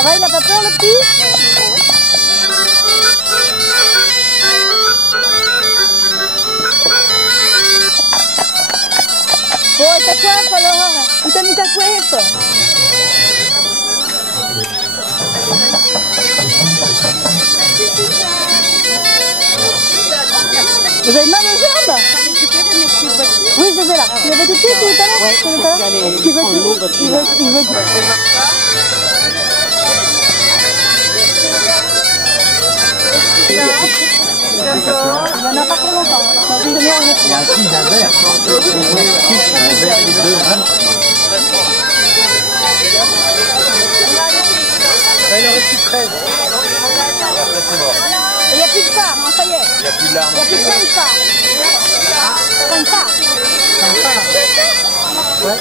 Ça va, il a pas peur le petit? Bon, et ta coiffe alors? Où t'as mis ta coiffe? Vous avez mal aux jambes? Oui, je vais là. Tu l'avais tout de suite tout à l'heure? Oui, tout à l'heure. Il veut. Il n'en a pas pour longtemps. Dans une demi-heure, il y a un petit vert. Un vert et deux. Il en reste plus 13. Après, c'est mort. Il n'y a plus de phare, hein, ça y est. Il n'y a plus de larmes. Il n'y a plus de 5 phares. 5 phares. 5 phares. Ouais.